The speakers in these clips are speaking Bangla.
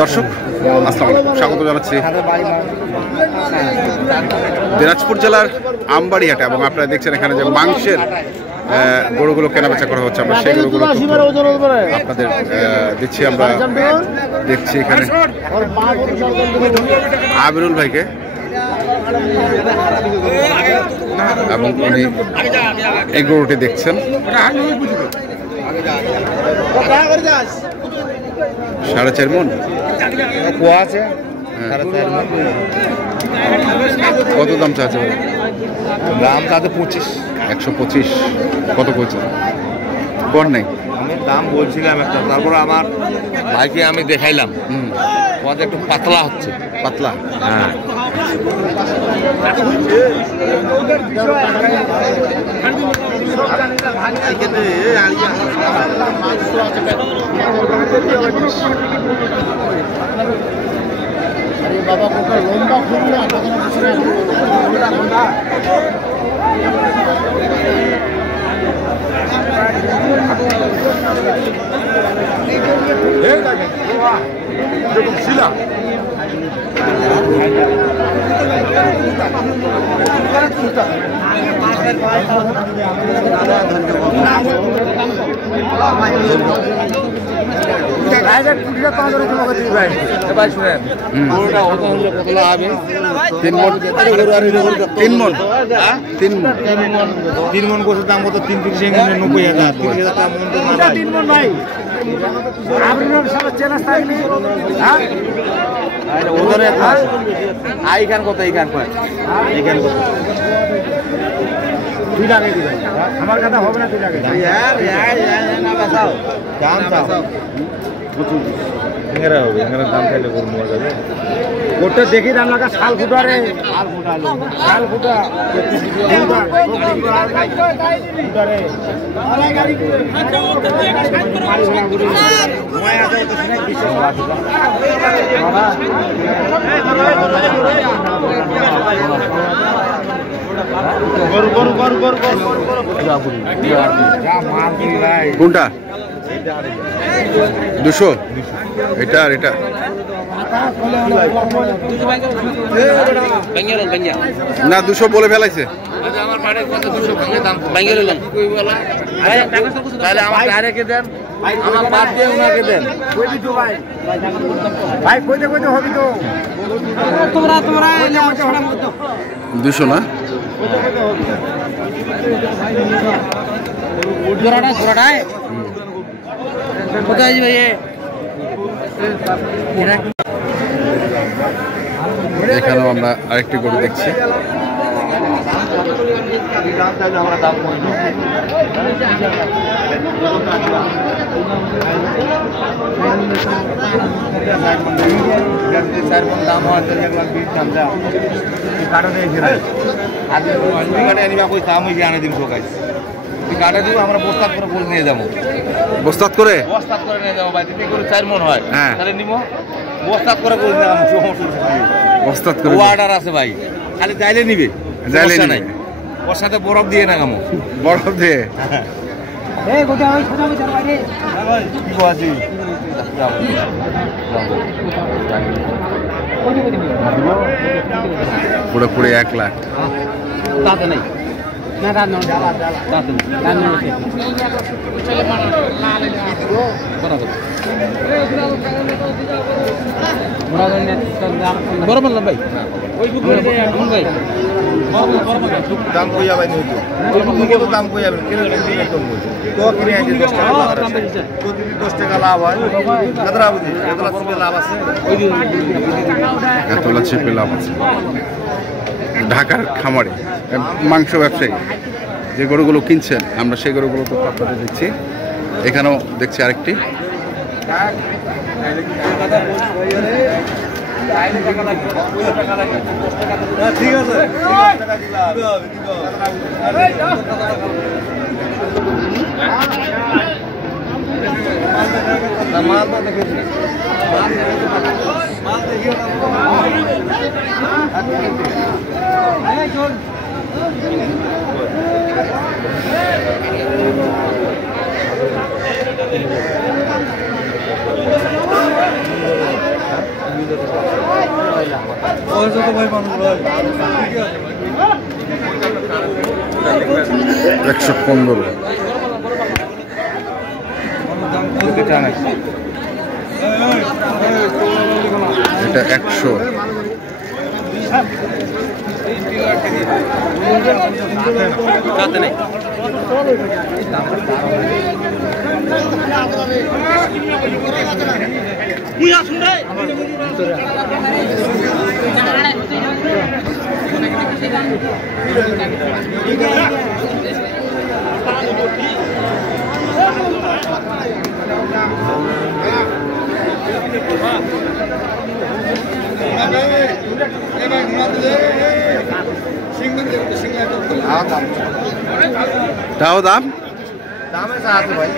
দর্শক আসসালামু আলাইকুম, স্বাগত জানাচ্ছি দিনাজপুর জেলার আমবাড়ি হাটে। এবং আপনারা দেখছেন এখানে যে মাংসের গরুগুলো কেনাবেচা করা হচ্ছে, আমরা সেই গরুগুলো আপনাদের দিচ্ছি। আমরা দেখছি এখানে আবিরুল ভাইকে, এবং উনি এই গরুটি দেখছেন। 4.5 মণ আছে। কত দাম চাচ্ছে? দাম তাতে 25। 125। কত বলছে? কর নেই, আমি দাম বলছিলাম একটা, তারপর আমার ভাইকে আমি দেখাইলাম, তোমাদের একটু পাতলা হচ্ছে। পাতলা? হ্যাঁ। বাবা কোথায় লম্বা ফুল শিলা তিন মন গোছের দাম কত? 3-3 এইখান কত? এইখান কত? তুই লাগিয়ে দিবেন, আমার কথা হবে না। তুই লাগিয়ে দাম খাইলে গরু মরে যাবে। ওটা দেখি দাম লাগা শাল ফুটা রে, শাল ফুটা রে। কোনটা? 200? এটা আর এটা না, 200 বলে ফেলাইছে। ভাই কইতে কইতে হবি তো। 200 না? এখানেও আমরা আরেকটি গরু দেখছি। আমরা বস্তাত করে বলে নিয়ে যাবো। বস্তাত করে নিয়ে যাবো ভাই। 4 মন হয়, হ্যাঁ, তাহলে নিবো। বস্তাত করে বলে নিয়ে যাবো। বস্তাত করে অর্ডার আছে ভাই, খালি যাইলে নিবে। নাই ওর সাথে বরফ দিয়ে না গামো, বরফ দিয়ে। পুরো 1 লাখ। তাতে নেই না, বরাবর না ভাই। দাম কই যাবে দাম কই যাবে তো কিনে আনছি 10 টাকা। যদি 10 টাকা লাভ হয় কতটা বুঝি? এতলা চিপে লাভ আছে, এতলা চিপে লাভ আছে। ঢাকার খামারে মাংস ব্যবসায়ী যে গরুগুলো কিনছেন, আমরা সেই গরুগুলো তো আপনাদের দিচ্ছি। এখানেও দেখছি আরেকটি। ঠিক আছে। মাল তো দেখেছি, 115 এটা 100 তাও দাম দামে চাচ্ছে ভাই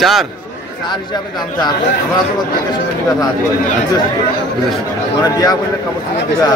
4 হিসাবে দাম চাচ্ছে আমরা তো দেখে শুনে নিবা চাচ্ছি মানে বিয়া করলে খবর শুনে দিবা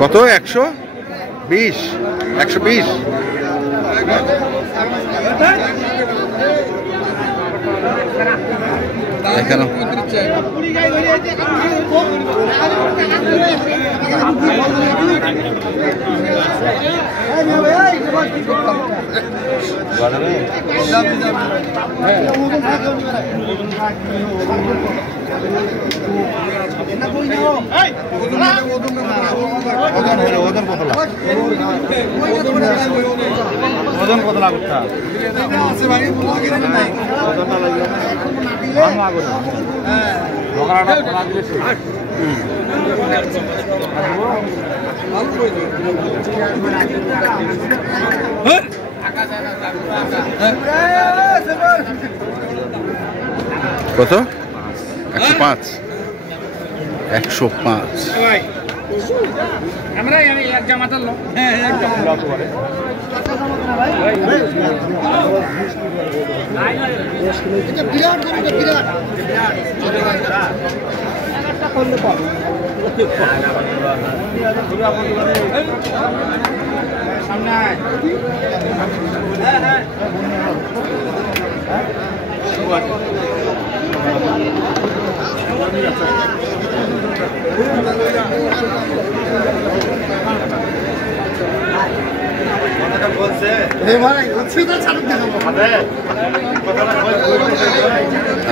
কত 120 এখানে ওজন কত লাগছে কত 105 আমরা এক জামাতার লোক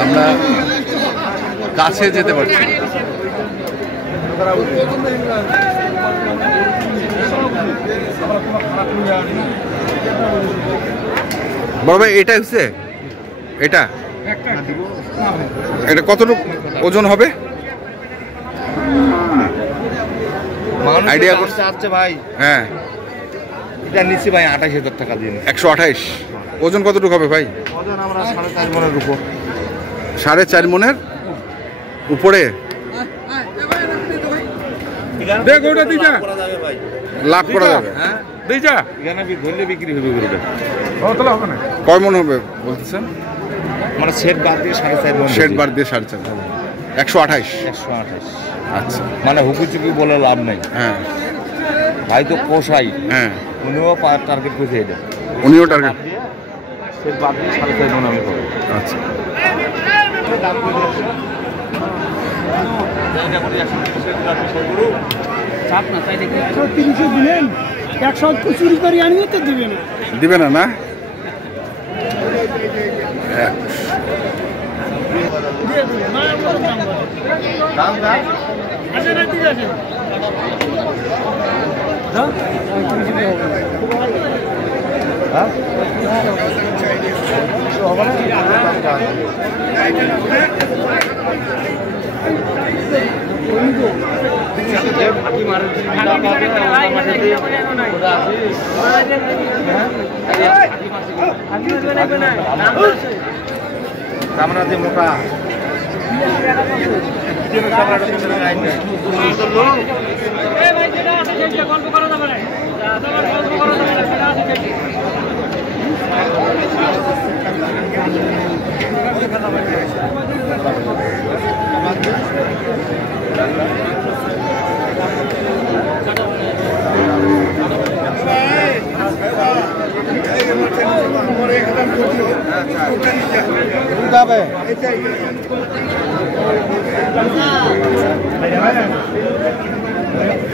আমরা কাছে যেতে পারছি বড় ভাই এটা হচ্ছে এটা কতটুকু ওজন হবে আইডিয়া করছে চাচ্ছে ভাই হ্যাঁ এটা নিচ্ছি ভাই 28,000 টাকা দিন 128 ওজন কতটুকু হবে ভাই ওজন আমরা 4.5 মনের উপর 4.5 মনের উপরে দেখ ওটা দিটা লাভ করা যাবে দিটা এখানে ধরলে বিক্রি হবে গরুটা তাহলে হবে না কয় মন হবে বলতেছেন মানে সেট বাদ দিয়ে 4.5 মন শেড বার দিয়ে 4.5 128 128 আচ্ছা মানে হুকুচুকি বলে লাভ নাই হ্যাঁ ভাই তো কোষাই হ্যাঁ উনিও টার্গেট করছে এটা উনিও টার্গেট সেট বাদ দিয়ে 4.5 মন আমি পাবো আচ্ছা চাপ না তাই দেখি 130 দিলেন 100 চুরি করে আনিও তো দিবেন দিবে না না দাম দাম আছে না ঠিক আছে হ্যাঁ কামড়াতে মোটা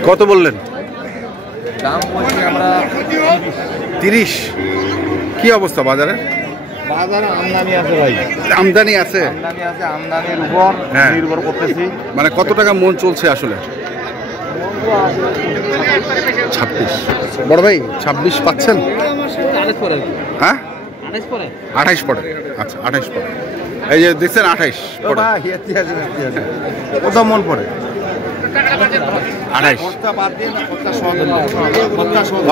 কত বললেন? দাম বলছি আমরা 30। কি অবস্থা বাজারে? বাজারে আমদানি আছে ভাই, আমদানি আছে, আমদানি আছে, আমদানির উপর হ্যাঁ। নির্ভর করতেছি। মানে কত টাকা মন চলছে আসলে? 26। বড় ভাই 26 পাচ্ছেন? হ্যাঁ 28 পড়ে। আচ্ছা 28 পড়ে, এই যে দেখছেন 28 পড়ে। কত মন পড়ে? 28।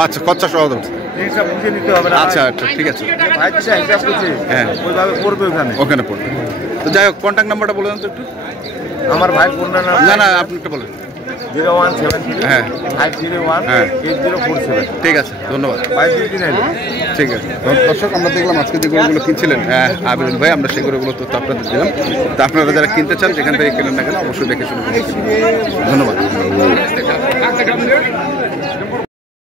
আচ্ছা খরচা সহ দেবো। হিসাব বুঝে নিতে হবে না। আচ্ছা আচ্ছা ঠিক আছে, আচ্ছা হিসাব করছি, হ্যাঁ ওইভাবে করবে ওখানে। ওখানে পড়বে। তো যাই হোক কন্ট্যাক্ট নাম্বারটা বলে দেন তো একটু। আমার ভাই ফোন না না আপনি একটু বলেন। 0173 হ্যাঁ 501 হ্যাঁ। 8047। ঠিক আছে ধন্যবাদ। ভাই দুই দিন ঠিক আছে দর্শক, আমরা দেখলাম আজকে যে গরুগুলো কিনছিলেন আবিরুল ভাই, আমরা সেই গরুগুলো তো আপনাদের দিলাম। তো আপনারা যারা কিনতে চান যেখান থেকে কেনেন না কেন অবশ্যই দেখে শুনে কিনবেন। ধন্যবাদ।